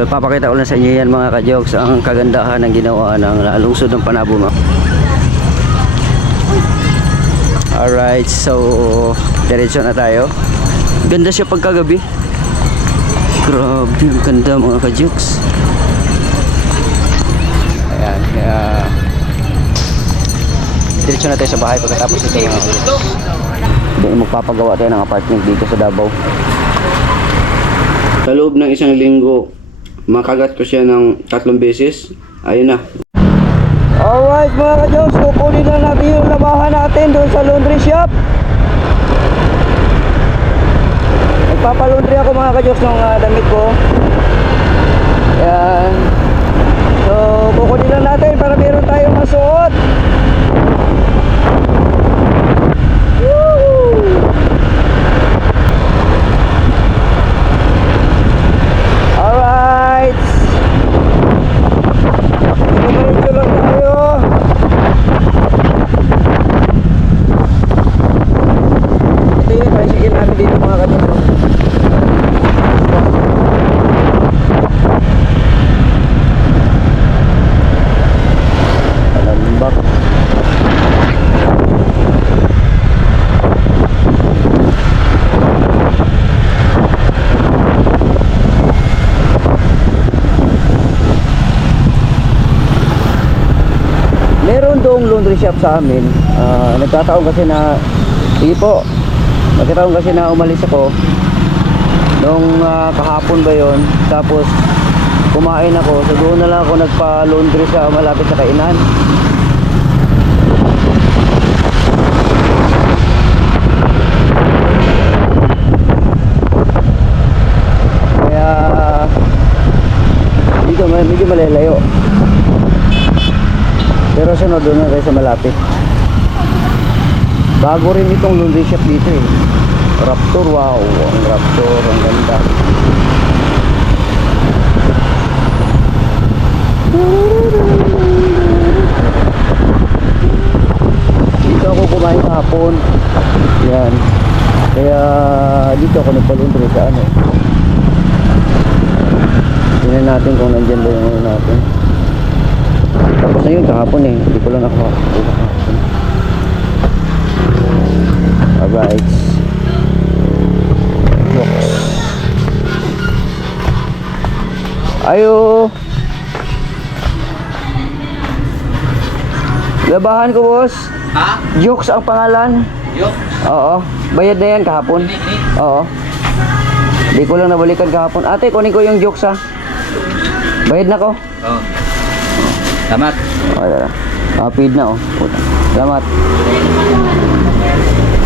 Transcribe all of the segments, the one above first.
So papakita ko lang sa inyo yan mga ka-jokes, ang kagandahan ng ginawa ng lungsod ng Panabo. Alright, so diretso na tayo. Ganda siya pagkagabi. Grabe, ang ganda mga ka-jokes. Ayan, kaya diretso na tayo sa bahay pagkatapos ito mga ka-jokes. Magpapagawa tayo ng apartment dito sa Davao. Sa loob ng isang linggo, makagat ko siya ng 3 beses. Ayun na. Alright mga ka-jokes, kukunin na natin yung labahan natin doon sa laundry shop. Nagpapalaundry ako mga ka-jokes ng damit ko. Ayan. So kukunin lang natin para meron tayong masuot. Laundry shop sa amin. Nagkataon kasi na nagkataon kasi na umalis ako nung kahapon ba yon, tapos kumain ako, so doon na lang ako nagpa-laundry sa malapit sa kainan. Kaya dito medyo malalayo. Pero sunod doon na tayo sa malapit. Bago rin itong laundry shop dito eh. Raptor, wow. Ang Raptor, ang ganda. Dito ako kumain kahapon. Yan. Kaya dito ako nagpa-laundry sa ano. Tingnan natin kung nandyan ba yung ano natin. Tapos na yun kahapon eh. Hindi ko lang ako kahapon. Alright. Jokes. Ayo. Labahan ko boss. Ha? Jokes ang pangalan. Jokes? Oo. Bayad na yan kahapon. Oo. Hindi ko lang nabalikan kahapon. Ate, kunin ko yung jokes ha. Bayad na ko. Oo. Salamat. Feed na oh. Salamat.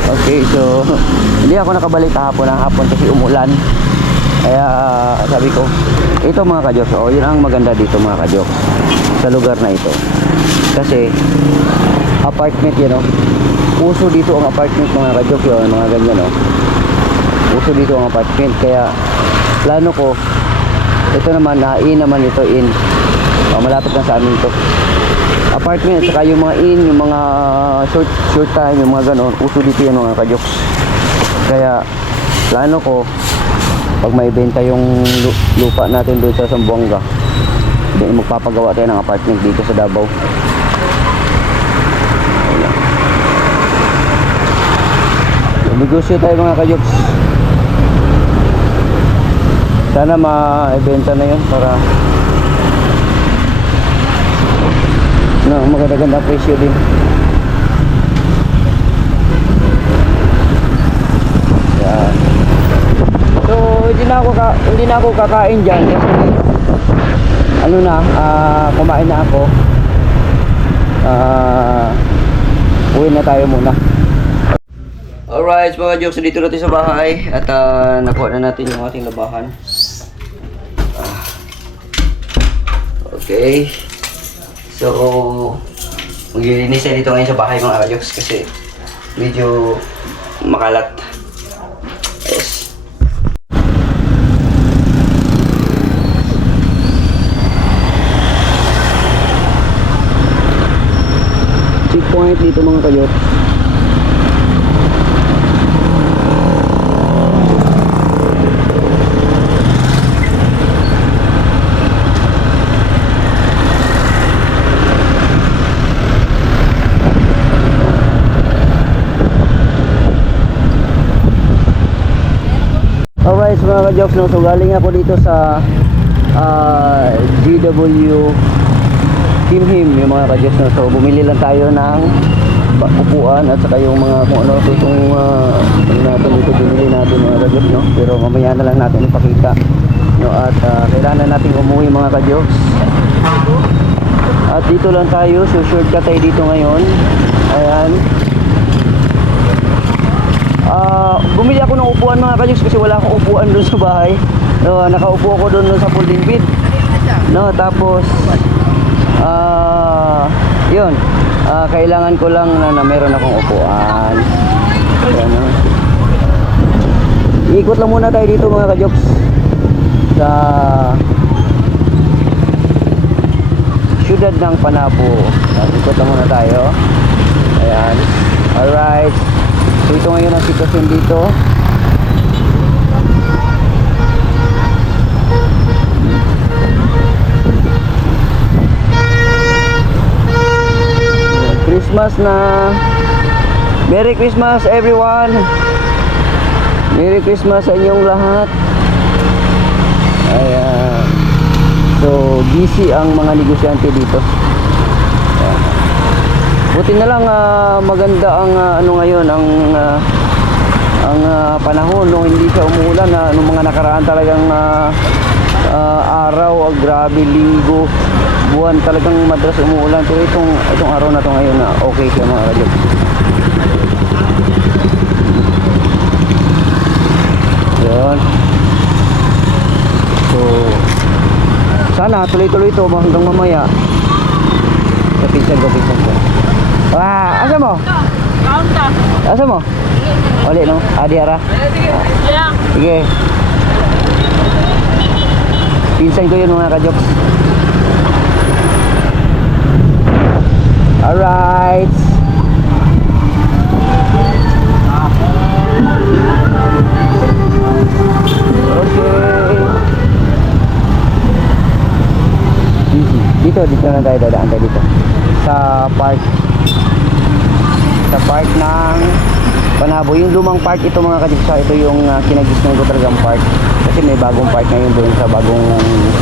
Okay, so hindi ako nakabalik kahapon ng hapon kasi umulan. Kaya sabi ko, ito mga ka-jokes, oh, yun ang maganda dito mga ka-jokes sa lugar na ito. Kasi apartment yan oh. Uso dito ang apartment mga ka-jokes, yun, mga ganyan oh. Uso dito ang apartment, kaya plano ko ito naman, naman ito in. Malapit lang sa amin to apartment, at saka yung mga yung mga short time, yung mga ganon, uso dito yan mga ka-jokes. Kaya plano ko pag may benta yung lupa natin doon sa Zamboanga, magpapagawa tayo ng apartment dito sa Davao. Negosyo tayo mga ka-jokes. Sana ma-ibenta na yun para maganda-ganda presyo din. Yan. So hindi na ako kakain diyan kasi ano na, kumain na ako. Uwi na tayo muna. Alright mga jokes, dito natin sa bahay at nakuha na natin yung ating labahan. Okay. So, maglilinis tayo dito ngayon sa bahay mga ka-jokes kasi medyo makalat. Yes. Checkpoint dito mga ka-jokes. mga ka-jokes, no? So galing ako dito sa GW Kimhim, yung mga ka-jokes, no? So bumili lang tayo ng upuan at saka yung mga kung ano itong natin dito binili natin mga ka-jokes, no? Pero mamaya na lang natin ipakita, no? At kailangan natin umuwi mga ka-jokes. At dito lang tayo, so shortcut tayo dito ngayon. Ayan. Bumili ako ng upuan mga ka-jokes kasi wala akong upuan doon sa bahay. No, nakaupo ako doon sa folding bed. No, tapos yun. Kailangan ko lang na meron akong upuan. Ayan, no? Ikot lang muna tayo dito mga ka-jokes sa siyudad ng Panabo. Ikot lang muna tayo. Ayan. Alright. So ito ngayon ang sitwasyon dito. Christmas na. Merry Christmas everyone. Merry Christmas sa inyong lahat. Ayan. So busy ang mga negosyante dito. Ayan. Buti na lang maganda ang ano ngayon ang panahon, no? Hindi siya umuulan na nung mga nakaraan talagang araw, grabe, linggo, buwan talagang madalas umuulan. Pero itong araw na to ngayon na okay siya mga ka-jokes. Yun. So sana tuloy-tuloy ito hanggang mamaya. Kapisan ko. Wah, asa mo? Kaunta. Asa mo? Wali no? Adi ara. Yeah. Sige. Pinsan ko yun mga ka-jokes. Alright. Okay. Dito na tayo dadaan tayo dito. Sa park ng Panabo, yung lumang park ito mga ka-jokes. Ito yung kinagisnan ko talagang park kasi may bagong park ngayon doon sa bagong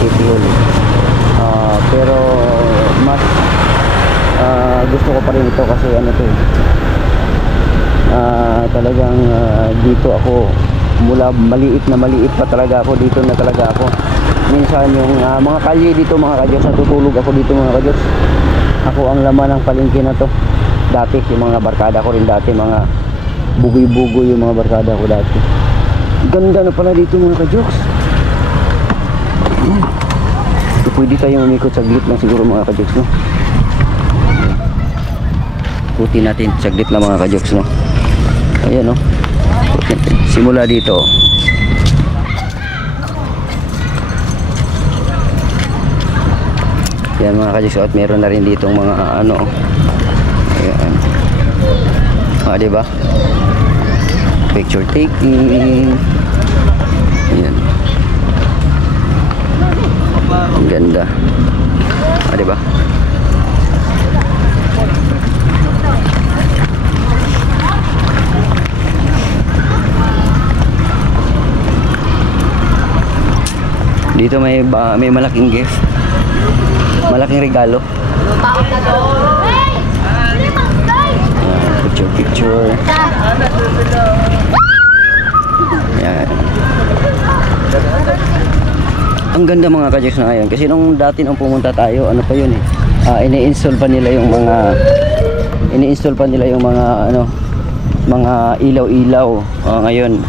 City Hall. Pero mas gusto ko pa rin ito kasi ano to talagang dito ako mula maliit pa talaga ako dito na talaga ako. Minsan yung mga kalye dito mga ka-jokes, natutulog ako dito mga ka-jokes. Ako ang laman ng palengke na to dati. Yung mga barkada ko rin dati, mga bugoy-bugoy yung mga barkada ko dati. Ganda na pala dito mga ka-jokes. So, pwede tayong umikot saglit lang siguro mga ka-jokes, no? Puti natin saglit lang mga ka-jokes, no? Ayan, no? Simula dito. Yan mga ka-jokes, at meron na rin ditong mga ano. Ayan. Diba? Picture taking. Ayan. Ang ganda. Diba? Dito may malaking gift. Malaking regalo. Picture. Ayan. Ang ganda mga ka-jokes na ngayon kasi nung dati nung pumunta tayo, ano pa yun eh, ini-install pa nila yung mga ano, mga ilaw-ilaw. Ngayon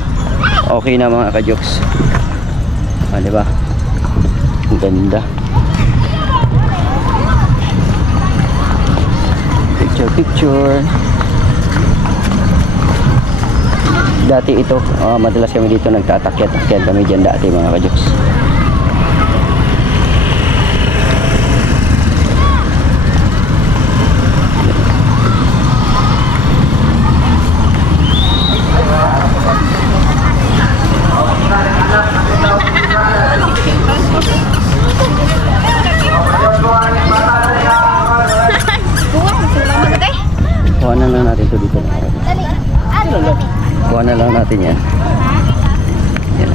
okay na mga ka-jokes. Diba? Ang ganda. Picture. Dati ito, madalas kami dito nagtatakyat kami dyan dati mga ka-jokes. Kuhanan lang natin ito dito. Kuhanan lang natin yan. Yan.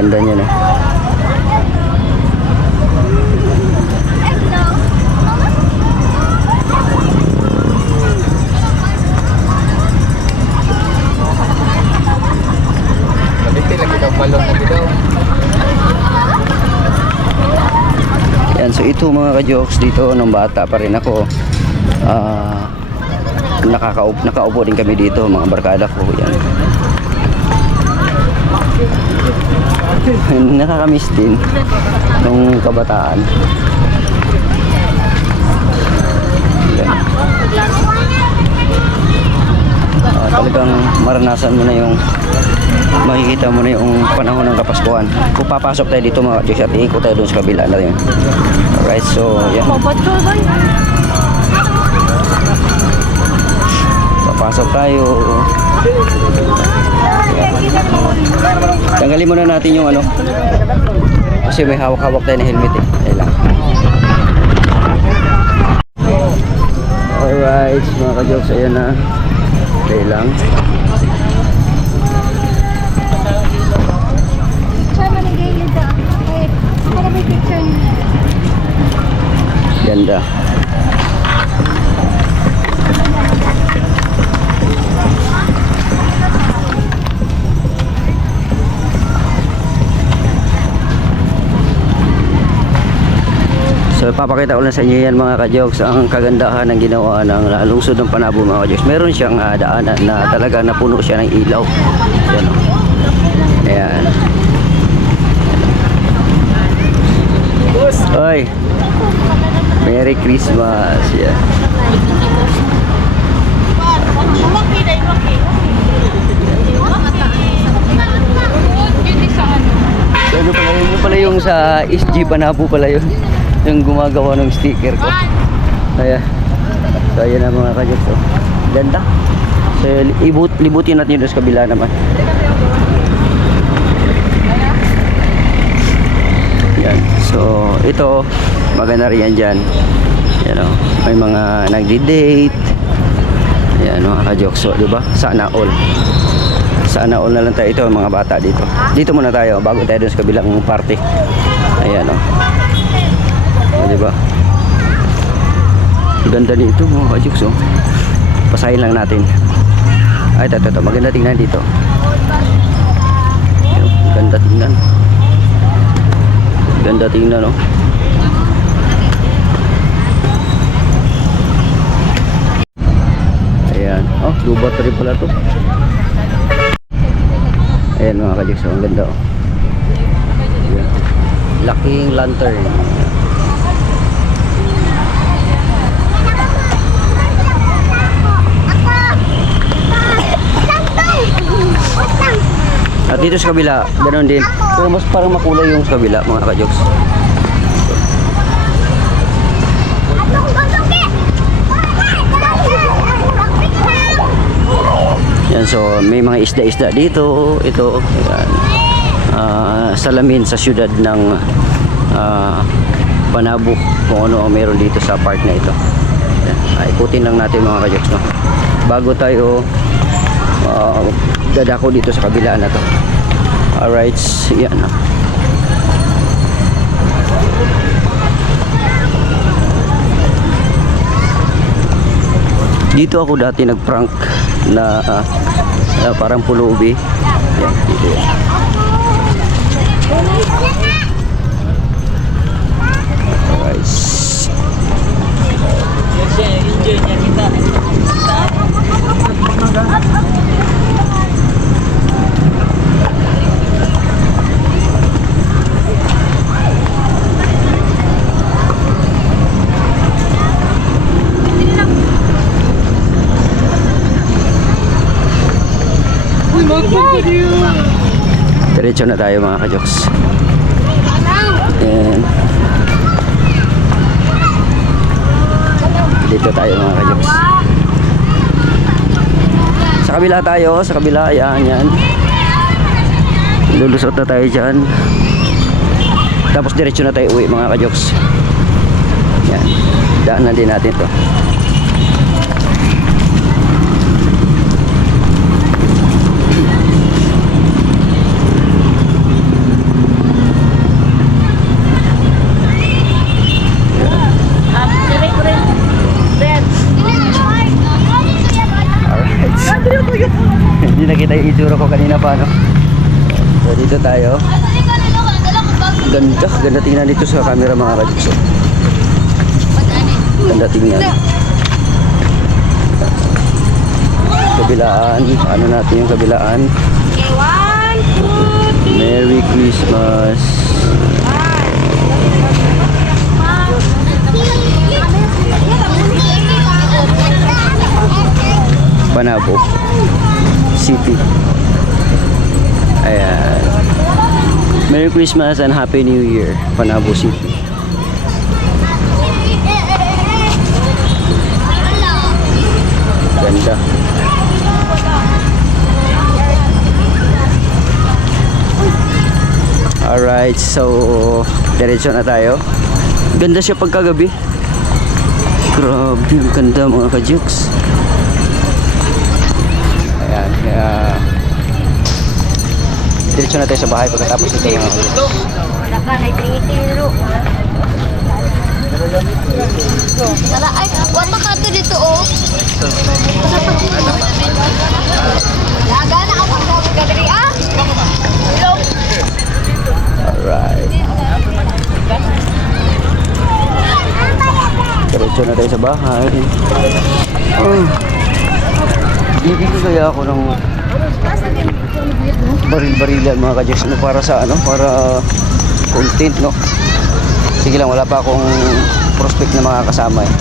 Ganda niya na. Kabiti lagi daw balon lagi daw. Yan, so ito mga ka-jokes dito nung bata pa rin ako. Nakaupo din kami dito, mga barkada ko. Yan. Nakakamiss din nung kabataan. Yan. Talagang maranasan mo na yung makikita mo na yung panahon ng Kapaskuhan. Kung papasok tayo dito mga ka-jokes at iikot tayo dun sa kabila na yun. Alright, so yan. Papasok tayo. Tanggalin muna natin yung ano. Kasi may hawak-hawak tayo na helmet eh. Ayun lang. Alright, mga ka-jokes, ayan na. Ayun lang. Ganda. So papakita ko lang sa inyo yan mga ka-jokes ang kagandahan ng ginawa ng lungsod ng Panabo mga ka-jokes. Meron siyang daanan na talaga napuno siya ng ilaw. Yan o. Ayan. Oy. Merry Christmas. Yeah. Ano pala yun? Yung pala yung sa SG Panabo pala yun. Yung gumagawa ng sticker ko. Ayan. So ayan na mga ka-jokes. So, ganda. So libutin natin yun sa kabila naman. Yan. So ito maganda rin yan dyan. Yan o. May mga nagdi-date. Yan mga ka-jokes. So diba? Sana all. Sana all na lang tayo. Ito mga bata dito. Dito muna tayo bago tayo dun sa kabilang party. Ayan o. Diba? Ganda nito mga ka-jokes oh. Pasahin lang natin. Ay ito. Maganda tingnan dito. Ganda tingnan. Ganda tingnan oh. Ayan. Oh, lubat rin pala to. Ayan mga ka-jokes oh. Ang ganda oh. Ayan. Laking lantern. At dito sa kabila, ganoon din. Pero mas parang makulay yung sa kabila, mga ka-jokes. Yan, so may mga isda-isda dito. Ito, yan. Salamin sa syudad ng Panabo. Kung ano ang meron dito sa park na ito. Yan. Ikutin lang natin mga ka-jokes. No? Bago tayo dadako dito sa kabila na to. Alright, yan na. Dito ako dati nag-prank na parang pulubi. Yan, dito yan. Alright. Enjoy niya kita. Diretso na tayo mga ka-jokes. And dito tayo mga ka-jokes. Sa kabila tayo, sa kabila, yan. Lulusot na tayo dyan. Tapos diretso na tayo uwi mga ka-jokes. Yan, daanan din natin to. Dito tayo. Ganda, ganda tingnan dito sa camera mga kajukso. Ganda tingnan. Kabilaan, ano natin yung kabilaan. Merry Christmas. Panabo City. Ayan. Merry Christmas and Happy New Year, Panabo City. Ganda. Alright, so diretso na tayo. Ganda siya pagkagabi. Grabe, ang ganda mga kajuks. Ayan, kaya diretso na tayo sa bahay pagkatapos ito mga kajuks. Tara, ay, wala ka to dito, oh. Lagana ako sa gadari, ah. Hello. Alright. Diretso na tayo sa bahay. Bibili kaya ako ng baril-barilan mga kajuks, ano, para sa ano, para content, no? Sige lang, wala pa akong prospect na mga kasama eh.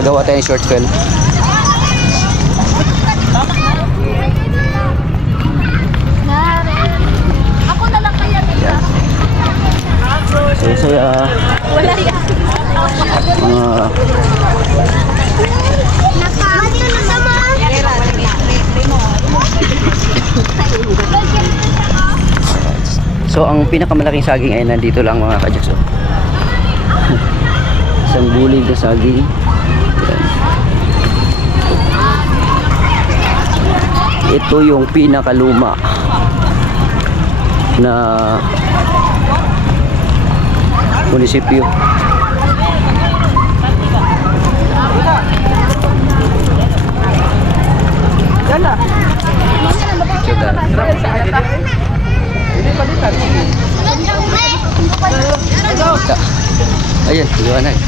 Gagawa tayo ng short film. Ako na lang kaya nila. Saya-saya. Wala yan. Nakakita na naman. So ang pinakamalaking saging ay nandito lang mga kajuks. Isang bulig na saging. Ayan. Ito yung pinakaluma na munisipyo. Ayan, liwanag.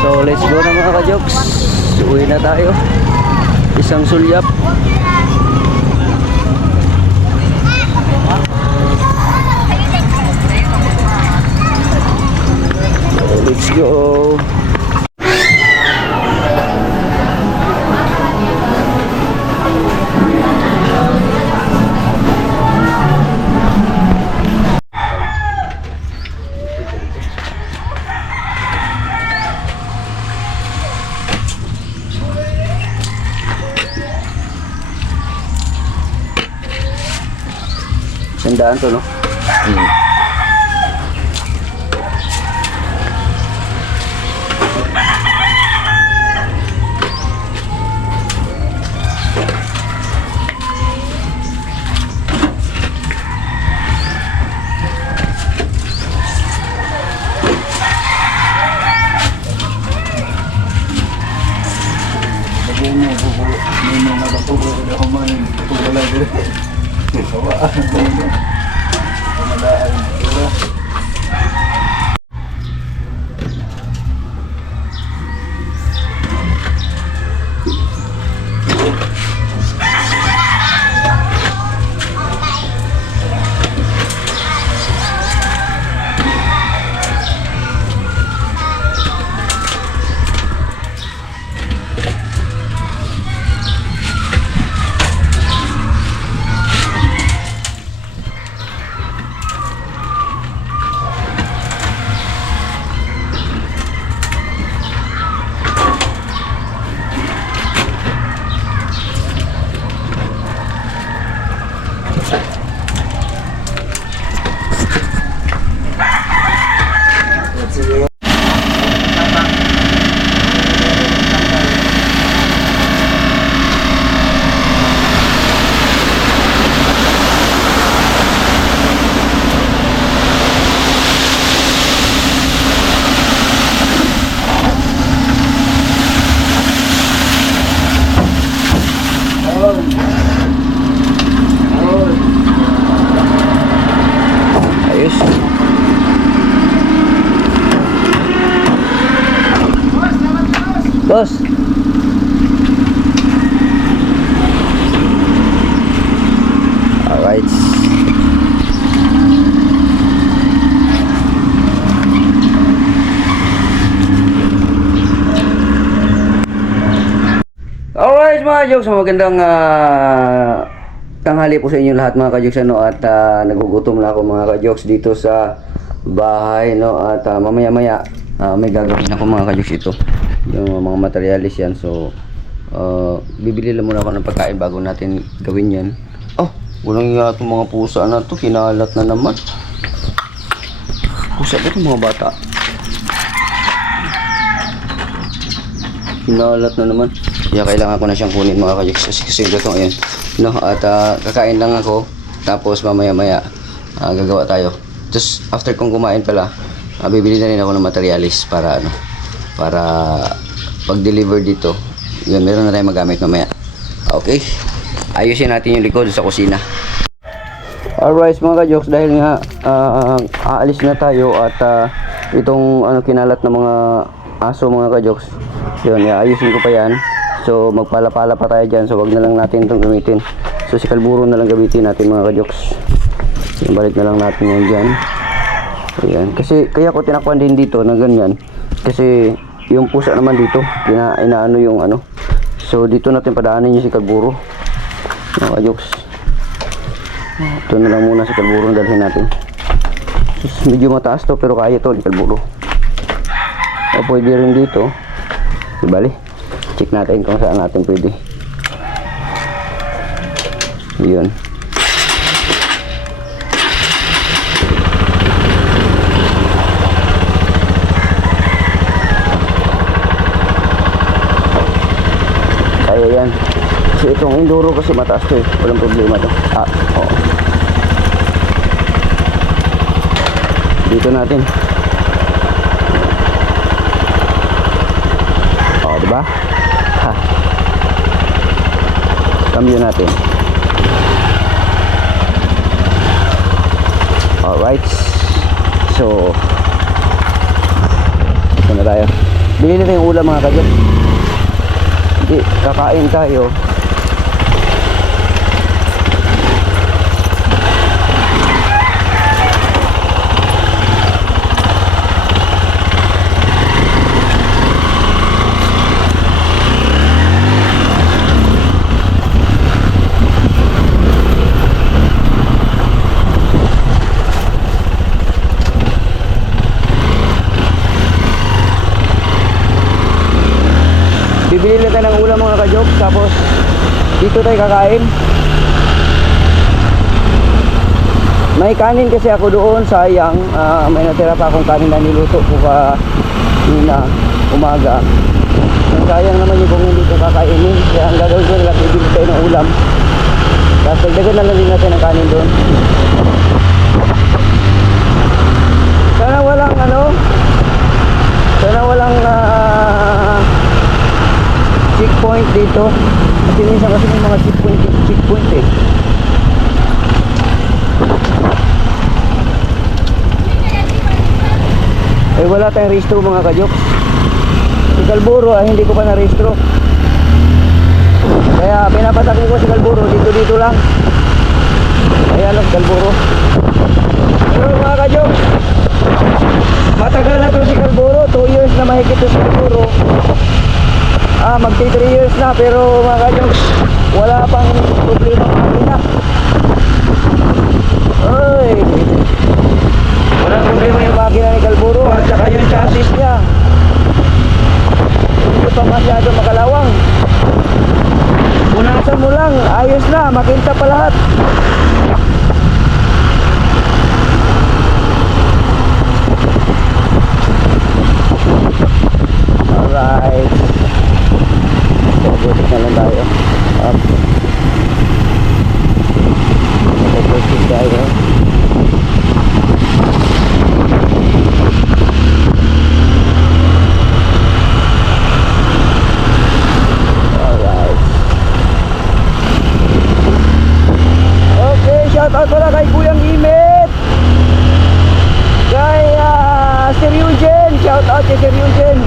So let's go na mga kajoks. Uwi na tayo. Isang sulyap. Let's go. Sandaan to, no? mga kajoks, magandang tanghali po sa inyo lahat mga kajoks, ano, at nagugutom na ako mga kajoks dito sa bahay, no, at mamaya-maya may gagawin ako mga kajoks. Ito yung mga materialis yan, so bibili lang muna ako ng pagkain bago natin gawin yan. Oh, walang iya itong mga pusa na to, kinalat na naman. Pusa ba itong mga bata? Kinalat na naman. Kaya kailangan ko na siyang kunin mga kajoks kasi gusto ngayon, no, at kakain lang ako, tapos mamaya-maya gagawa tayo. Just after kong kumain pala, bibili na rin ako ng materialis para ano, para pag-deliver dito. Yun, meron na tayong magamit mamaya. Okay, ayusin natin yung likod sa kusina. Alright mga kajoks, dahil nga aalis na tayo at itong ano, kinalat na mga aso mga kajoks, yun, ayusin ko pa yan. So magpala-pala pa tayo dyan, so wag na lang natin itong gamitin. So si kalburo na lang gamitin natin mga kajoks. Balik na lang natin yan dyan. Ayan, kasi kaya ko tinakpan din dito na ganyan, kasi yung pusa naman dito inaano yung ano. So dito natin padaanin yung si kalburo mga kajoks. Ito na lang muna si kalburo dalhin natin. Medyo mataas to pero kaya to ni kalburo. O pwede rin dito, ibali, check natin kung saan natin pwede. Yun. Kaya yan. Kasi itong enduro kasi mataas to eh. Walang problema to. Oo. Dito natin. Diba? Ha. Cambio natin. Alright. So ito na tayo. Bili na yung ulam mga kajoks. Hindi, kakain tayo. Bibili lang tayo ng ulam mga kajoks, tapos dito tayo kakain. May kanin kasi ako doon, sayang. May natira pa akong kanin na niluto ko kanina umaga. Sayang naman yung kung hindi ko kakainin. Kaya ang gagawin ko nila, bibili tayo ng ulam, tapos dagdagan na lang din natin ng kanin doon. Sana walang ano, sana walang checkpoint dito, kasi minsan kasi may mga checkpoint eh. Eh wala tayong rehistro mga kajoks. Si kalburo hindi ko pa na-rehistro, kaya pinapatakbo ko si kalburo dito lang. Ayan lang kalburo. Pero mga kajoks, matagal na to si kalburo, 2 years na mahigit to si kalburo. Magti 3 years na, pero mga kajoks, wala pang problema ng makina. Oy, walang problema yung makina ni kalburo, at saka yung chassis niya hindi pa masyado makalawang. Punasan mo lang, ayos na, makinta pa lahat. Alright, butik na lang tayo. Butik tayo. Alright. Okay, shout out pala kay Kuyang Imit, kay Sir Eugene. Shout out kay Sir Eugene.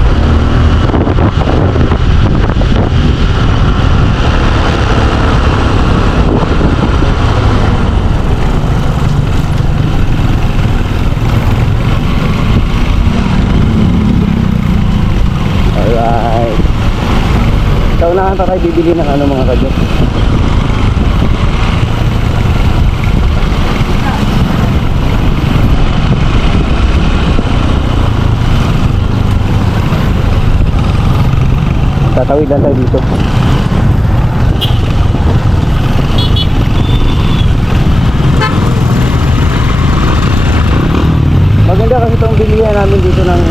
pa kayo bibili ng ano mga kadyo. Tatawid lang tayo dito. Maganda kasi itong bilihan namin dito ng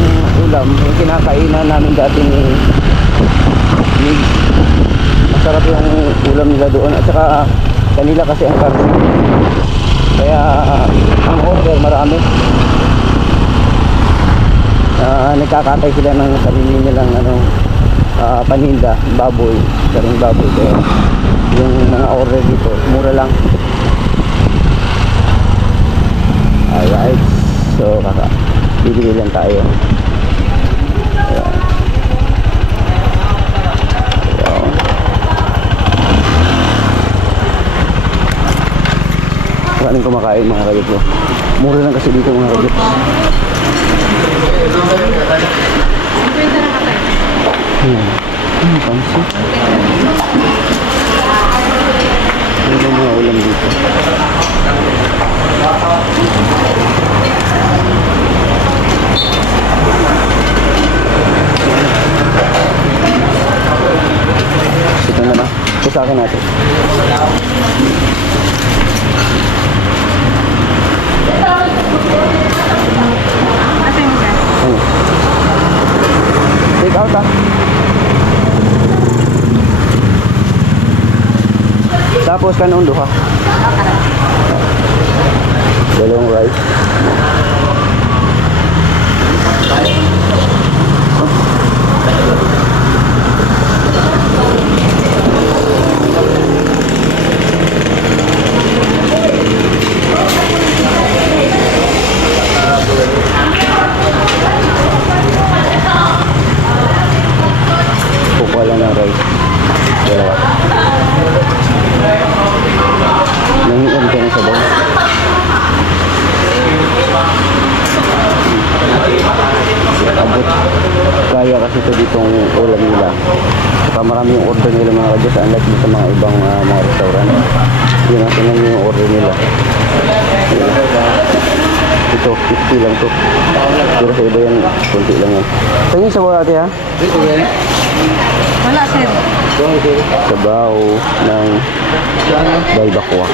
ulam. Yung kinakainan namin dati ni masarap yung ulam nila doon. At saka kanila kasi ang karne. Kaya ang order marami. Nagkakatay sila ng sarili nilang paninda, baboy, karing baboy. Kaya yung mga order dito, mura lang. Alright. So, bibili lang tayo. Ayan. Ayan. Maraming kumakain mga kagit mo. Mura lang kasi dito mga kagit. Pansit. Ano yung mga ulam dito? Ito na ba? Ito sa akin natin. Ano? Take out ah. Tapos kanon duha. Dalawang rice. Kukuha lang ng rice. Dalawa. Nanginom ka na sa bawang. Abot. Kaya kasi ito ditong ulam nila. Saka marami yung order nila mga kadyo. Unlike dito sa mga ibang mga restaurant. Yun ang tingnan yung order nila. Ito, 50 lang to. Pero sa iba yan, kunti lang yan. Tingin sa bawang ate ha? Wala, sir. Sabaw ng balbakwa.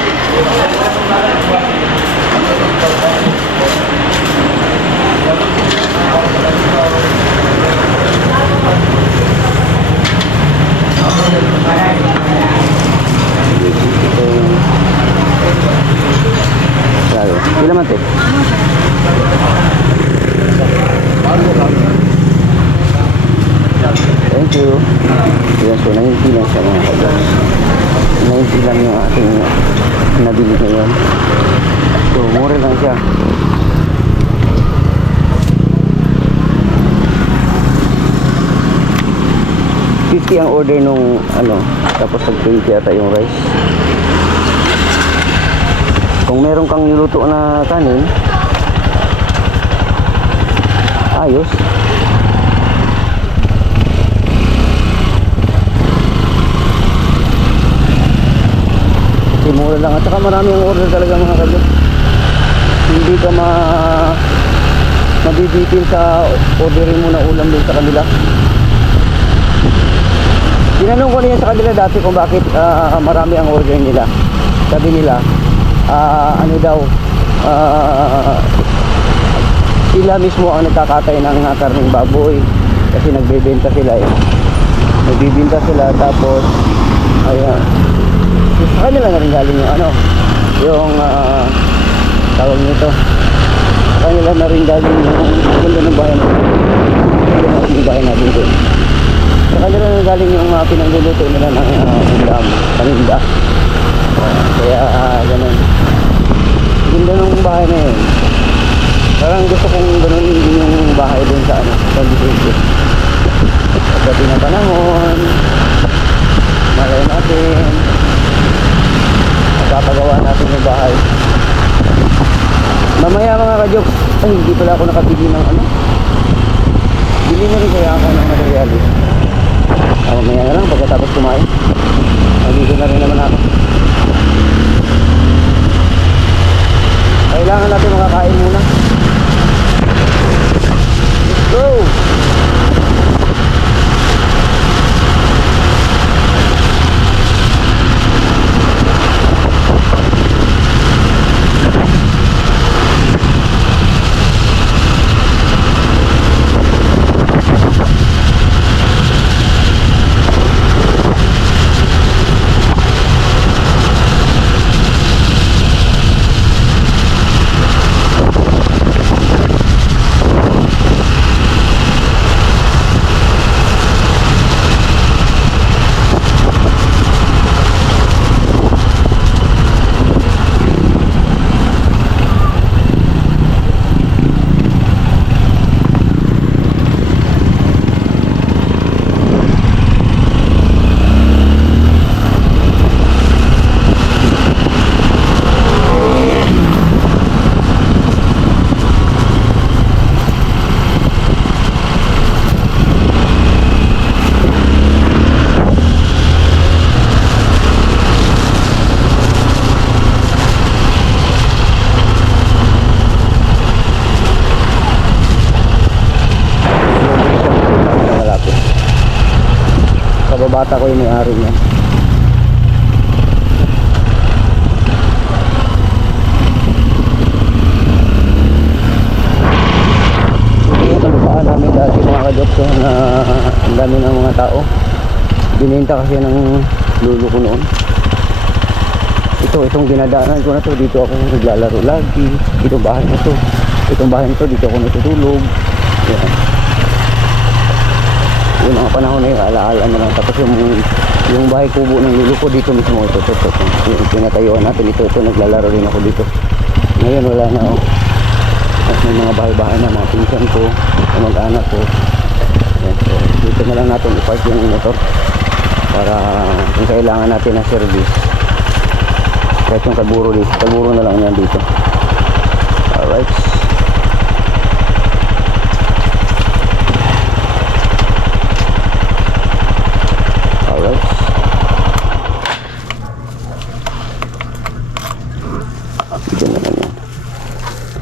Sabi, pila man te? Thank you. Yan, so 90 lang siya mga kadyo. 90 lang yung ating nabili ngayon. So, mura lang siya. $50 ang order nung tapos nag-20 yata yung rice. Kung meron kang niluto na kanin, ayos. Kasi mura lang at saka marami ang order talaga mga kadyo. Hindi ka mabibitin sa orderin mo na ulam doon sa kanila. Tinanong ko niya sa kanila dati kung bakit marami ang order nila. Sabi nila, sila mismo ang nagkakatay ng karning baboy kasi nagbebenta sila eh. Nagbebenta sila tapos ayan. Sa kanila na rin galing yung tawag nito. Sa kanila na rin galing yung ganda ng bahay natin. Yung bahay natin doon. Sa kanila na galing yung pinangluluto nila ng ulam, paninda. Kaya ganun. Ganda ng bahay na yun. Parang gusto kong ganun din yung bahay dun sa sa Vicente. Pagdating ng panahon, malay natin, magpapagawa natin yung bahay. Mamaya mga ka-jokes, ay hindi pala ako nakabili ng bili na rin kaya ako ng materialis. Mamaya na lang pagkatapos kumain. Nandito na rin naman ako. Kailangan natin makakain muna. Let's go! Kababata ko yung may-ari niya. Ito yung lupaan namin dati mga kadokso na ang dami ng mga tao. Bininta kasi ng lolo ko noon. Itong dinadaanan ko na to, dito ako naglalaro lagi. Itong bahay na to. Itong bahay na to, dito ako natutulog. Yan. Yung mga panahon na yun, alaala na lang. Tapos yung bahay kubo ng lolo ko dito mismo, ito. Yung pinatayuan natin, ito, naglalaro rin ako dito. Ngayon wala na ako. At may mga bahay-bahay na, mga pinsan ko, mga mag-anak ko. Yan, so, dito na lang natin ipark yung motor para kung kailangan natin ng service. Kahit yung kalburo na lang yan dito. Alright.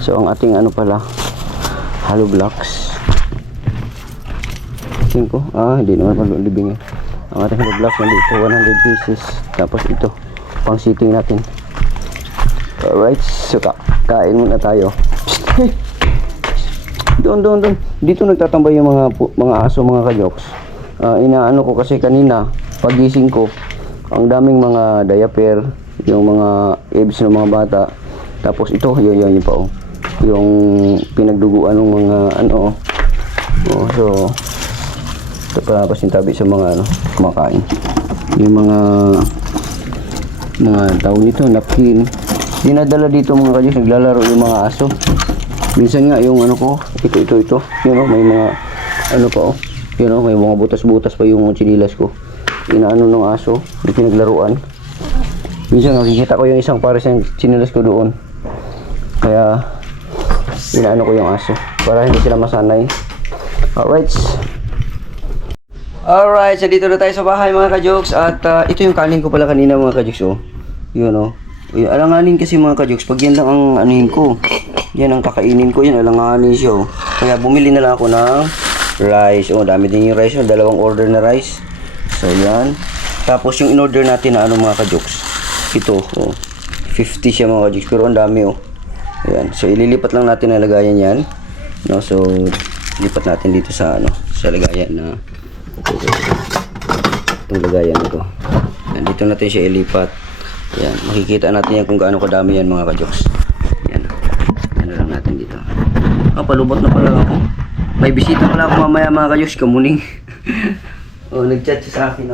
So ang ating ano pala, hollow blocks. Tingin ko, hindi naman palulibing eh. Ang ating hollow blocks nandito, 100 pieces. Tapos ito, pang sitting natin. Alright, so kain muna tayo. Doon. Dito nagtatambay yung mga aso, mga kajoks. Inaano ko kasi kanina, pagising ko, ang daming mga diaper, yung mga ibs ng mga bata. Tapos ito, yun pa oh. Yung pinagduguan ng mga ano. So ito pa pasintabi sa mga kumakain. Yung mga tao nito, napkin. Dinadala dito mga kadyos, naglalaro yung mga aso. Minsan nga yung ano ko, ito. Yun may mga ano pa oh. Yun may mga butas-butas pa yung chinilas ko. Inaano ng aso, yung pinaglaruan. Minsan nakikita ko yung isang pares ng chinilas ko doon. Kaya inaano ko yung aso para hindi sila masanay. Alright, so dito na tayo sa bahay mga kajoks. At ito yung kanin ko pala kanina mga kajoks oh. Yun oh. Alanganin kasi mga kajoks, pag yan lang ang anuhin ko, yan ang kakainin ko, yan alanganin siya oh. Kaya bumili na lang ako ng rice. Dami din yung rice, dalawang order na rice. So yan. Tapos yung in-order natin na ano mga kajoks, ito 50 siya mga kajoks, pero ang dami oh. Ayan. So ililipat lang natin ang lagayan yan. No, so lipat natin dito sa sa lagayan na itong lagayan ito. Ayan, dito natin siya ilipat. Ayan, makikita natin yan kung gaano kadami yan mga kajoks. Ayan. Ano lang natin dito. Palubot na pala ako. May bisita pala ako mamaya mga kajoks, kamuning. Nag-chat siya sa akin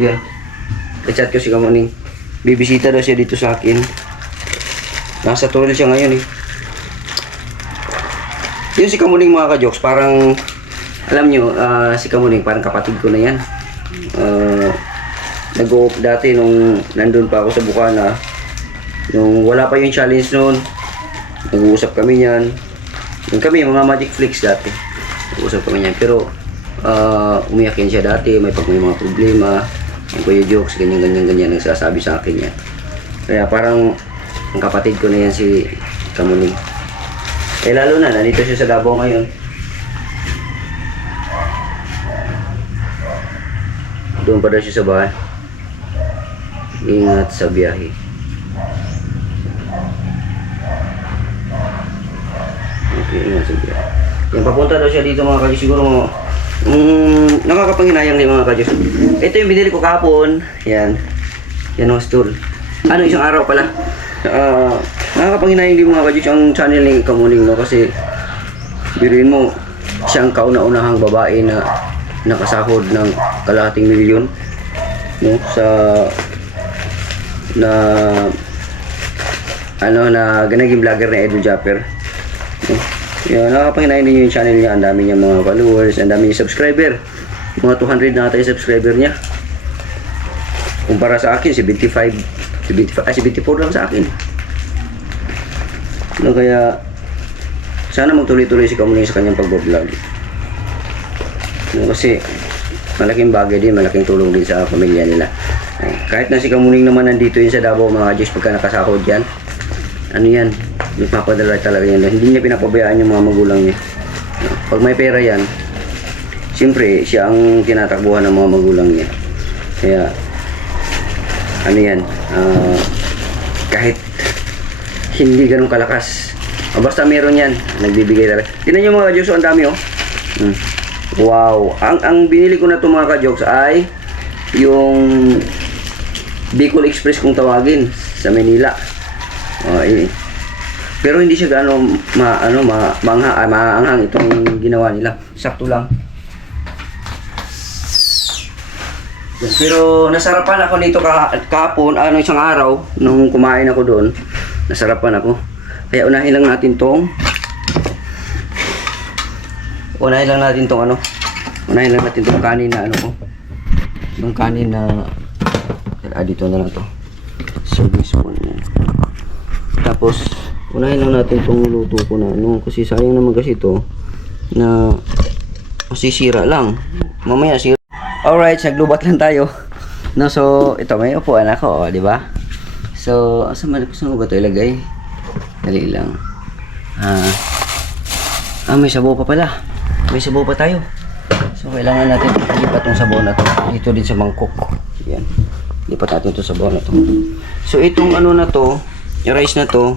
Yeah. Kachat ko si Kamuning. Bibisita daw siya dito sa akin. Nasa Toril siya ngayon eh. Yun si Kamuning mga kajoks. Parang, alam nyo, si Kamuning parang kapatid ko na yan. Nag-o-off dati nung nandun pa ako sa Bukana. Nung wala pa yung challenge noon, nag-uusap kami niyan. Yung kami, mga Magic Flix dati. Nag-uusap kami niyan. Pero, umiyak yan siya dati. May mga problema. Yung Kuya Jokes, ganyan, nagsasabi sa akin yan. Kaya parang, ang kapatid ko na yan si Kamuning. Eh lalo na, nandito siya sa Davao ngayon. Doon pa daw siya sa bahay. Ingat sa biyahe. Okay, ingat sa biyahe. Yan, papunta daw siya dito mga kajus. Siguro nakakapanghinayang din mga kajus. Ito yung binili ko kahapon. Yan. Yan ang stool. Ano, isang araw pala. Nakakapanghinayang din mga kajus ang channel ni Kamuning, no? Kasi biruin mo, siyang kauna-unahang babae na nakasahod ng kalahating milyon, no? Sa na naging vlogger na Edu Japper, no? Yan, nakakapanghinayang din yung channel niya. Ang dami niya mga followers, ang dami niya subscriber. Mga 200 na ata yung subscriber niya. Kumpara sa akin, 74 lang sa akin. No, kaya sana magtuloy-tuloy si Kamuning sa kanyang pag-vlog. No, kasi malaking bagay din, malaking tulong din sa pamilya nila. Kahit na si Kamuning naman nandito yun sa Davao mga Diyos, pagka nakasahod yan, ano yan, nagpapadala talaga yan. Hindi niya pinapabayaan yung mga magulang niya. Pag may pera yan, siyempre siya ang tinatakbuhan ng mga magulang niya. Kaya ano yan, kahit hindi ganun kalakas, basta meron yan, nagbibigay talaga. Tingnan nyo mga ka-jokes, ang dami oh. Wow, ang binili ko na to mga ka-jokes ay yung Bicol Express kung tawagin sa Manila. Pero hindi siya gaano maanghang itong ginawa nila. Sakto lang. Pero nasarapan ako nito kahapon, isang araw nung kumain ako doon. Nasarapan ako. Kaya unahin lang natin tong kanin na yung kanin na dito na lang to. Serving spoon. Tapos unahin lang natin tong luto ko na kasi sayang naman kasi ito na masisira lang. Mamaya sira. Alright, naglubat lang tayo. No, so ito may upuan ako, di ba? So, saan ba ito ilagay? Dali lang. May sabaw pa pala. May sabaw pa tayo. So, kailangan natin ilipat itong sabaw na to. Dito din sa mangkok. Yan. Lipat natin itong sabaw na to. So, itong na to, yung rice na to,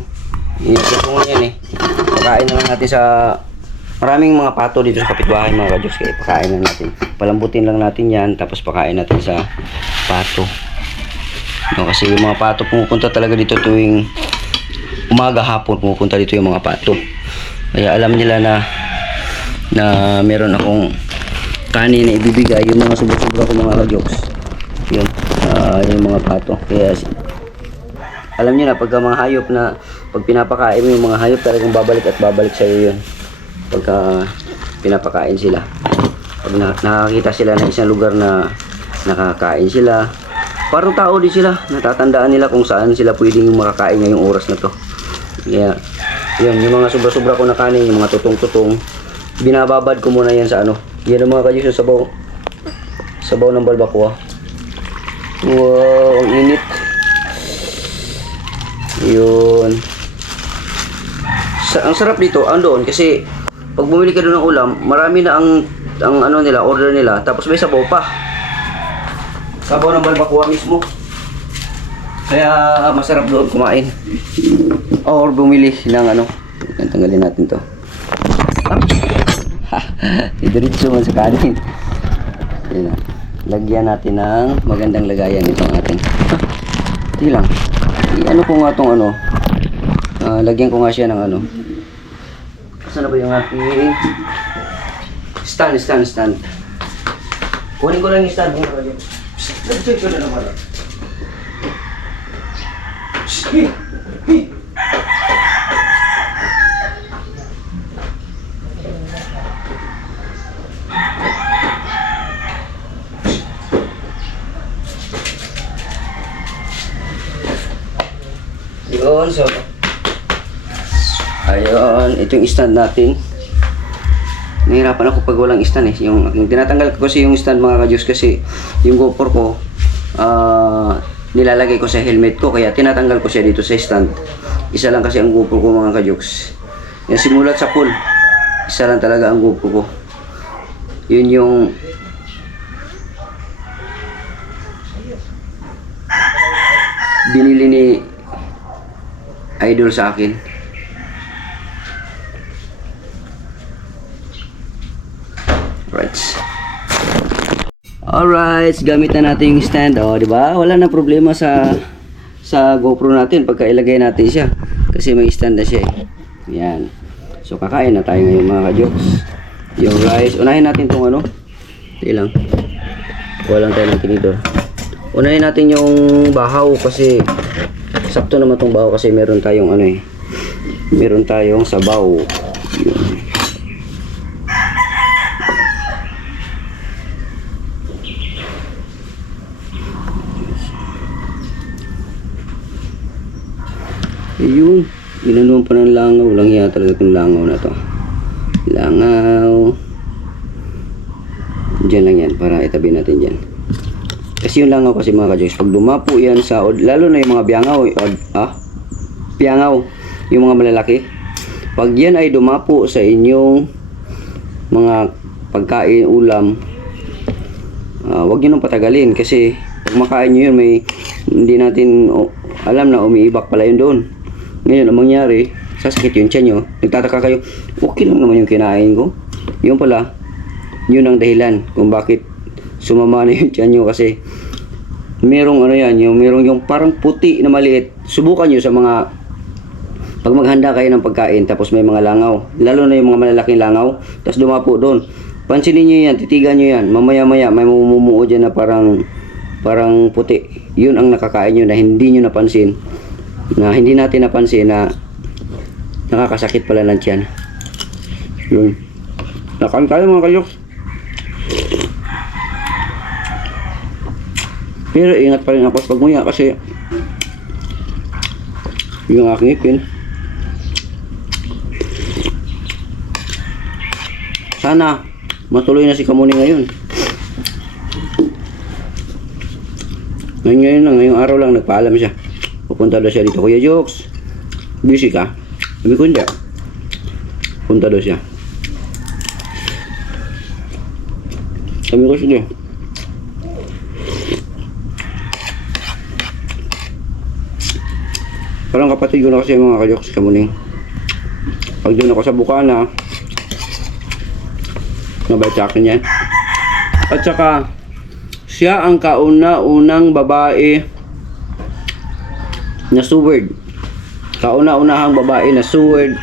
ito ko yan eh. Pakain na lang natin sa maraming mga pato dito sa kapitbahay mga ka-Diyos. Kaya pakain lang natin. Palambutin lang natin yan. Tapos pakain natin sa pato. No, kasi yung mga pato pumupunta talaga dito tuwing umaga hapon, pumupunta dito yung mga pato. Kaya alam nila na meron akong kanin na ibibigay, yung mga sobra-sobra ko mga ka-Jokes. Yun, yung mga pato. Kaya alam niyo na pagka mga hayop na pag pinapakain mo yung mga hayop, talagang babalik at babalik sa iyo yun. Pagka pinapakain sila. Pag nakakita sila ng isang lugar na nakakain sila, parang tao din sila, natatandaan nila kung saan sila pwedeng makakain ngayong oras na to. Kaya, yun, yung mga sobra-sobra ko na kanin, yung mga tutong-tutong, binababad ko muna yan sa yan ang mga ka-Diyos yung sabaw ng balbacoa. Wow, ang init. Yun. Ang sarap dito, doon, kasi pag bumili ka doon ng ulam, marami na ang nila, order nila, tapos may sabaw pa. Sabaw ng balbacoa mismo. Kaya masarap doon kumain. Or bumili ng tanggalin natin to. Diretso man sa kanin. Yan. Lagyan natin ng magandang lagayan itong ating. Hindi lang. Ko nga itong lagyan ko nga siya ng Saan na ba yung ating stand. Kunin ko lang yung stand mo. Nag-check ko na naman. Diba? Ayun, so ayun, ito yung stand natin. Nahirapan ako pag walang stand eh. Yung tinatanggal ko kasi yung stand mga ka-Diyos kasi yung GoPro ko nilalagay ko sa helmet ko kaya tinatanggal ko siya dito sa stand. Isa lang kasi ang GoPro ko mga ka-Diyos. Yan simulat sa pool. Isa lang talaga ang GoPro ko. Yun yung binili ni Idol sa akin. Alright, gamit na natin yung stand. Oh, di ba? Wala na problema sa GoPro natin pagka ilagay natin siya. Kasi may stand na siya. Yan. So kakain na tayo ngayon mga ka-jokes. Yung rice, unahin natin tong ano. Hindi lang. Walang tayo ng tinidor. Unahin natin yung bahaw kasi sakto naman tong bahaw kasi meron tayong ano eh. Meron tayong sabaw. Yun. Ayun, ginanuan pa ng langaw. Lang yan talaga itong langaw na to. Langaw. Diyan lang yan, para itabi natin dyan. Kasi yung langaw kasi mga ka-Diyos, pag dumapo yan sa, lalo na yung mga biyangaw, biyangaw, yung mga malalaki. Pag yan ay dumapo sa inyong mga pagkain, ulam, huwag nyo nang patagalin. Kasi pag makain nyo yun, hindi natin alam na umiibak pala yun doon. Ngayon, ang mangyari, sasakit yung tiyan nyo. Nagtataka kayo, okay lang naman yung kinain ko. Yun pala, yun ang dahilan kung bakit sumama na yung tiyan nyo. Kasi, merong ano yan, merong yung parang puti na maliit. Subukan nyo sa mga, pag maghanda kayo ng pagkain, tapos may mga langaw. Lalo na yung mga malalaking langaw, tapos dumapo doon. Pansinin nyo yan, titigan nyo yan. Mamaya-maya, may mamumuo dyan na parang puti. Yun ang nakakain nyo na hindi nyo napansin. Na hindi natin napansin na nakakasakit pala ng tiyan. Yun. Nakain tayo mga kayo. Pero ingat pa rin ako sa pagmuya kasi yung aking ipin. Sana matuloy na si Kamuni ngayon. Ngayong araw lang nagpaalam siya. Pupunta daw siya dito. Kuya Jokes, busy ka? Sabi ko hindi. Punta daw siya. Sabi ko sige. Parang kapatid ko na kasi mga ka-Jokes Kamuning. Pag doon ako sa Bukana, mabait sa akin yan. At saka siya ang kauna-unang babae na steward. Kauna-unahang babae na steward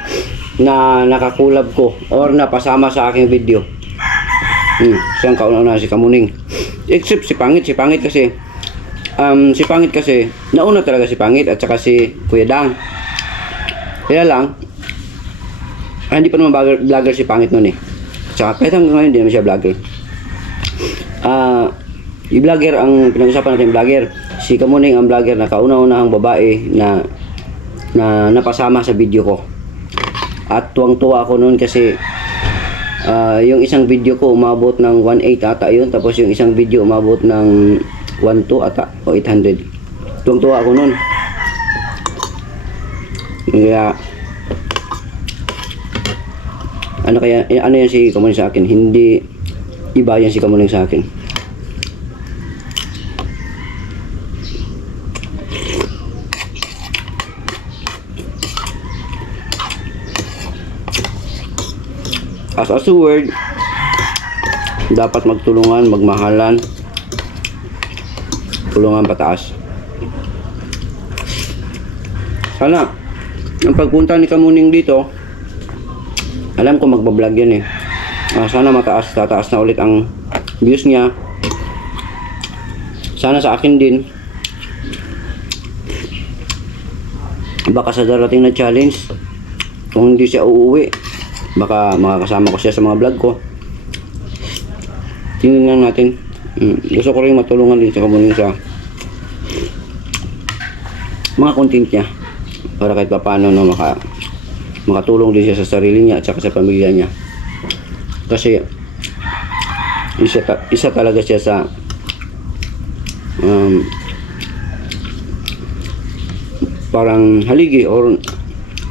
na nakakulab ko or napasama sa aking video. Siyang kauna-unahang si Kamuning. Except si Pangit kasi si Pangit kasi nauna talaga si Pangit at saka si Kuya Dang. Kaya lang hindi pa naman vlogger si Pangit noon eh. Tsaka kahit hanggang ngayon hindi naman siya vlogger. Yung vlogger ang pinag-usapan natin, vlogger. Si Kamuning ang vlogger na kauna-unahang babae na napasama sa video ko. At tuwang-tuwa ako noon kasi yung isang video ko umabot ng 1.8 ata yun. Tapos yung isang video umabot ng 1.2 ata o 800. Tuwang-tuwa ako noon. Kaya ano yan si Kamuning sa akin? Hindi iba yan si Kamuning sa akin. As a steward, dapat magtulungan, magmahalan, tulungan pataas. Sana ang pagpunta ni Kamuning dito, alam ko magbablog yan eh. Sana tataas na ulit ang views niya. Sana sa akin din. Baka sa darating na challenge, kung hindi siya uuwi, baka makakasama ko siya sa mga vlog ko. Tingnan natin. Gusto ko rin matulungan din sa Kamuning sa mga content niya. para kahit paano no, makatulong din siya sa sarili niya at saka sa pamilya niya. Kasi isa talaga siya sa parang haligi or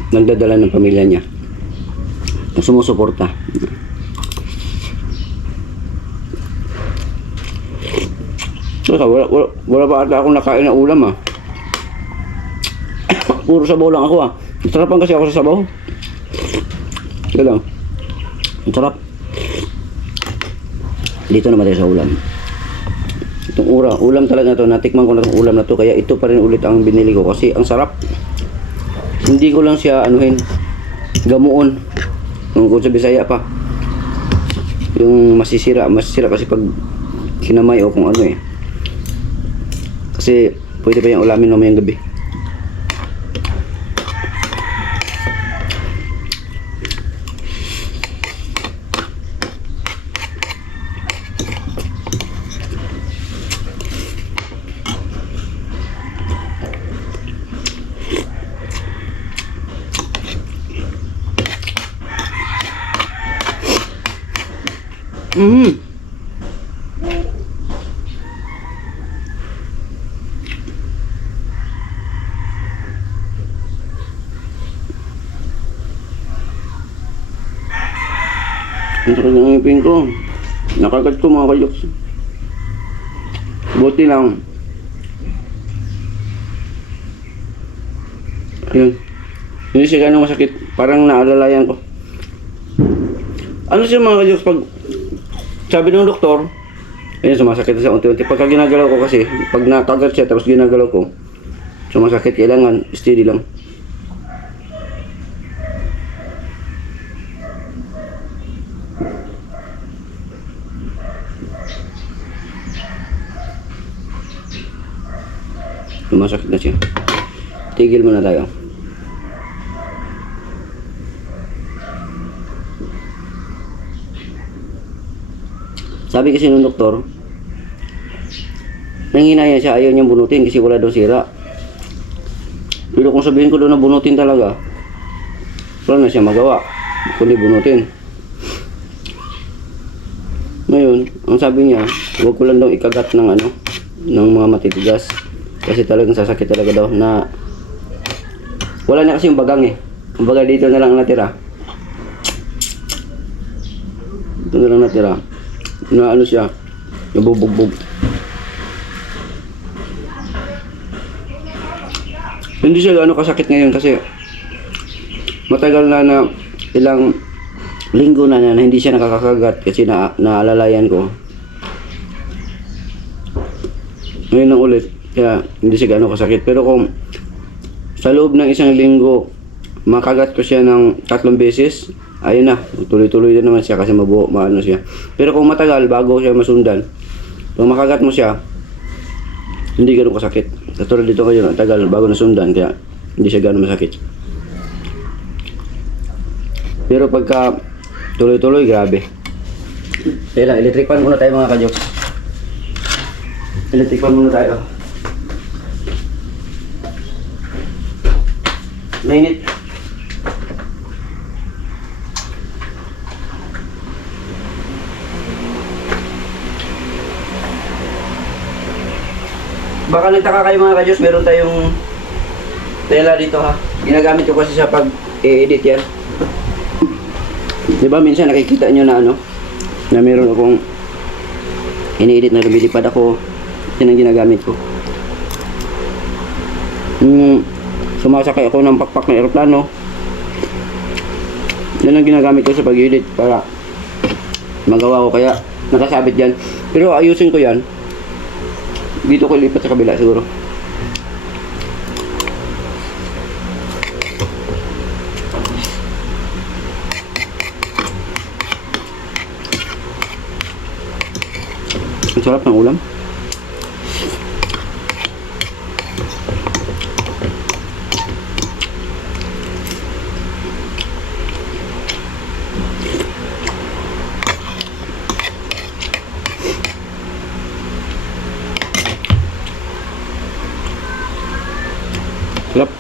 nagdadala ng pamilya niya, sumusuporta. Wala pa ata akong nakain na ulam puro sabaw lang ako Sarapan kasi ako sa sabaw. Ito lang, ang sarap. Dito naman tayo sa ulam. Itong ulam talaga na to, natikman ko na itong ulam na to, kaya ito pa rin ulit ang binili ko kasi ang sarap. Hindi ko lang siya gamuon. Kung sa Bisaya pa, yung masisira kasi pag kinamay o kung kasi pwede pa yung ulamin mamayang gabi. Ang sakit ng ngipin ko. Nakagat ko mga kayoks. Buti lang. Ayun. Hindi siya ganun masakit. Parang naalalayan ko. Ano siya mga kayoks, pag sabi ng doktor, ayun, sumasakit na siya unti-unti. Pagka ginagalaw ko kasi, pag nakagat siya tapos ginagalaw ko, sumasakit, kailangan steady lang. Sumasakit na siya. Tigil muna tayo. Sabi kasi ng doktor, nanghinaya siya, ayaw niyang bunutin kasi wala daw sira. Pero kung sabihin ko daw na bunutin talaga, wala na siya magawa, kundi bunutin. Ngayon, ang sabi niya, huwag ko lang daw ikagat ng ng mga matitigas. Kasi talagang sasakit talaga daw na wala na kasi yung bagang Kumbaga dito na lang natira. Dito na lang natira. Na siya, nabubugbog. Hindi siya kasakit ngayon kasi matagal na ilang linggo na hindi siya nakakagat kasi naalalayan ko. Ngayon lang ulit, kaya hindi siya kasakit. Pero kung sa loob ng isang linggo makagat ko siya ng 3 beses, ayun na, tuloy-tuloy na naman siya kasi maano siya. Pero kung matagal bago siya masundan, kung makagat mo siya, hindi gano'n kasakit. Katulad dito ngayon, ang tagal bago nasundan, kaya hindi siya gano'n masakit. Pero pagka tuloy-tuloy, grabe. Kaya lang, electric fan muna tayo mga kajoks. Electric fan muna tayo. Mainit. Baka nagtaka kayo mga kadyos, meron tayong tela dito Ginagamit ko kasi sa pag-edit yan. Diba minsan nakikita nyo na na meron akong ini-edit na lumilipad ako. Yan ang ginagamit ko. Sumasakay ako ng pakpak na eroplano. Yan ang ginagamit ko sa pag-edit para magawa ko, kaya nakasabit yan. Pero ayusin ko yan. Dito ko lipat sa kabila siguro. Ang sarap ng ulam. Sarap.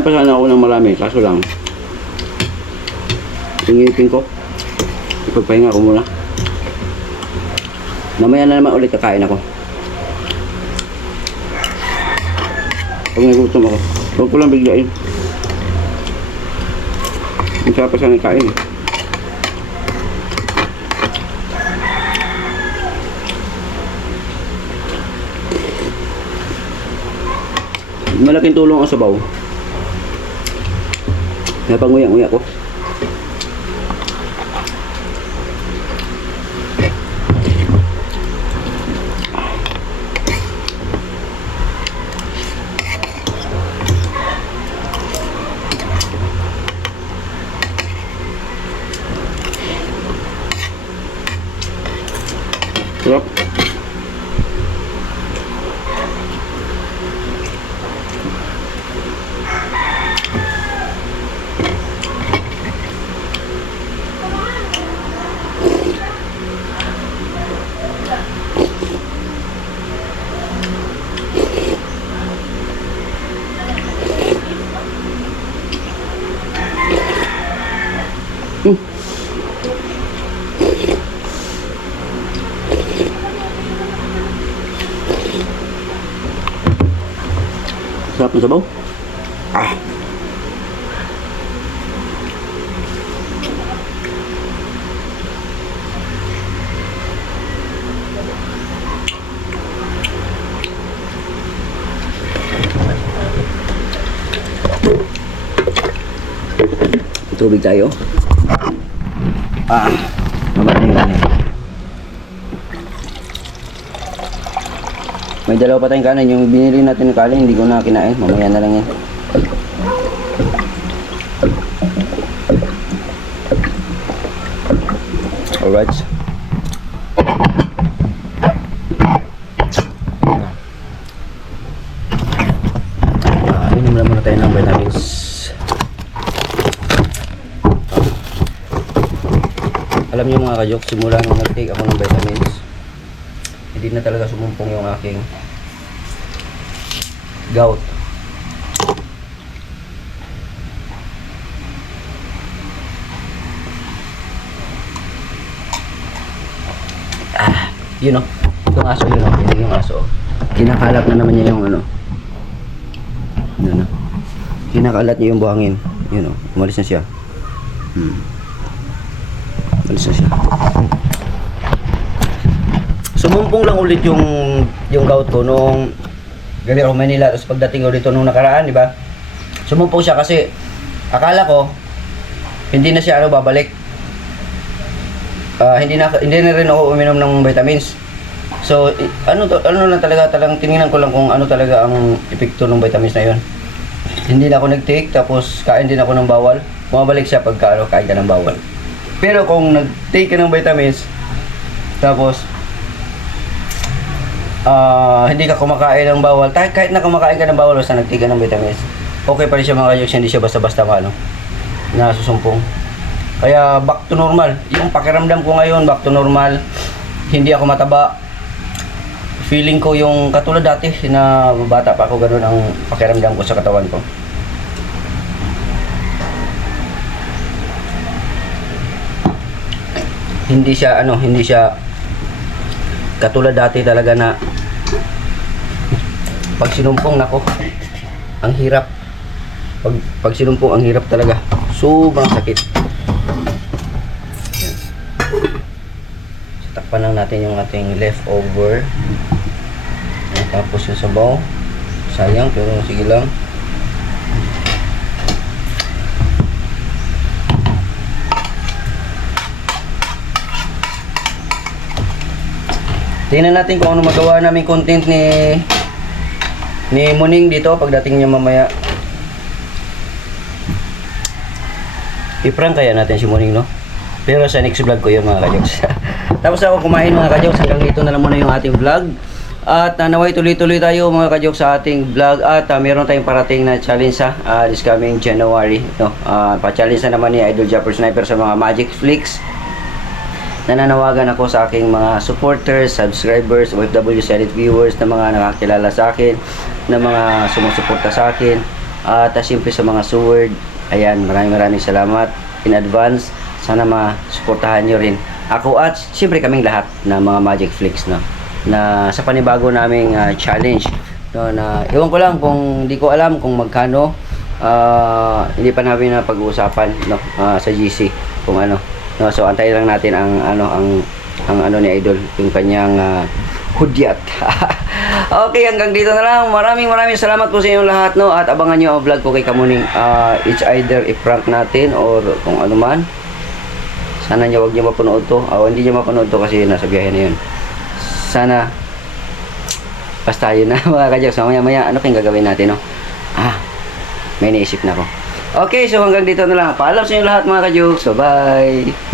Kakain pa sana ako ng marami, kaso lang yung ngipin ko, ipagpahinga ko muna. Mamaya na naman ulit kakain ako. Pag nagutom ako, huwag ko lang biglain. Ang sarap pa sana kain eh. Malaking tulong ang sabaw. Napanguya-nguya ko. Sarap. Sarap ng sabaw. Ah. Tubig tayo. Ah. Mabaling kanin. May dalawa pa tayong kanin. Yung binili natin ng kanin, hindi ko na kinain. Mamaya na lang yan. Alright. Inom na muna tayo ng vitamins. Alam niyo mga kajok, simula nung nag-take ako ng vitamins, hindi na talaga sumumpong yung aking gout. Yun o, itong aso yun o, yung aso. Kinakalat na naman niya yung ano. Yun o. Kinakalat niya yung buhangin. Yun o, umalis na siya. Umalis na siya. Sumumpong lang ulit yung gout ko nung gabi ako Manila. Tapos pagdating ko dito nung nakaraan, di ba? Sumumpong siya kasi akala ko hindi na siya babalik. Hindi na rin ako uminom ng vitamins. So ano lang talaga, tiningnan ko lang kung ano talaga ang epekto ng vitamins na 'yon. Hindi na ako nag-take, tapos kain din ako ng bawal. Bumabalik siya pagka kain ka ng bawal. Pero kung nag-take ka ng vitamins, tapos hindi ka kumakain ng bawal, kahit na kumakain ka ng bawal basta nag-take ka ng vitamins, okay pa rin siya mga kayoks, hindi siya basta-basta nasusumpong. Kaya back to normal. Yung pakiramdam ko ngayon, back to normal. Hindi ako mataba. Feeling ko yung katulad dati na bata pa ako, ganun ang pakiramdam ko sa katawan ko. Hindi siya katulad dati talaga na pag sinumpong, nako, ang hirap. Pag sinumpong, ang hirap talaga. Sobrang sakit. Takpan lang natin yung ating leftover. Tapos yung sabaw, sayang pero sige lang. Tingnan natin kung ano magawa namin content ni Muning dito pagdating niya mamaya. I-prank kaya natin si Muning, no? Pero sa next vlog ko yun mga kajoks. Tapos ako kumain mga kajoks, hanggang dito na lang muna yung ating vlog. At naway tuloy-tuloy tayo mga kajoks sa ating vlog. At meron tayong parating na challenge this coming January, no? Pa-challenge na naman ni Idol Japper Sniper sa mga Magic Flicks. Nananawagan ako sa aking mga supporters, subscribers, OFW Select viewers na mga nakakilala sa akin, na mga sumusuporta sa akin, At siyempre sa mga sword, ayan, maraming salamat in advance. Sana masuportahan nyo rin ako at siyempre kaming lahat na mga Magic Flix, no, na sa panibago naming challenge, no, na ewan ko lang kung di ko alam kung magkano, hindi pa namin na pag-uusapan, no, sa GC kung ano, no, so antayin lang natin ang ano ni Idol, yung kanyang hudyat. Okay, hanggang dito na lang. Maraming salamat po sa inyong lahat, no, at abangan nyo ang vlog ko kay Kamuning. It's either i-prank natin or kung ano man. Sana wag nyo mapanood to. Hindi nyo mapanood to kasi nasa biyahe na yun. Sana basta yun na mga kajoks. Maya ano kayong gagawin natin, no? May naisip na ako. Okay, so hanggang dito na lang. Paalam sa inyo lahat mga kajoks. So bye.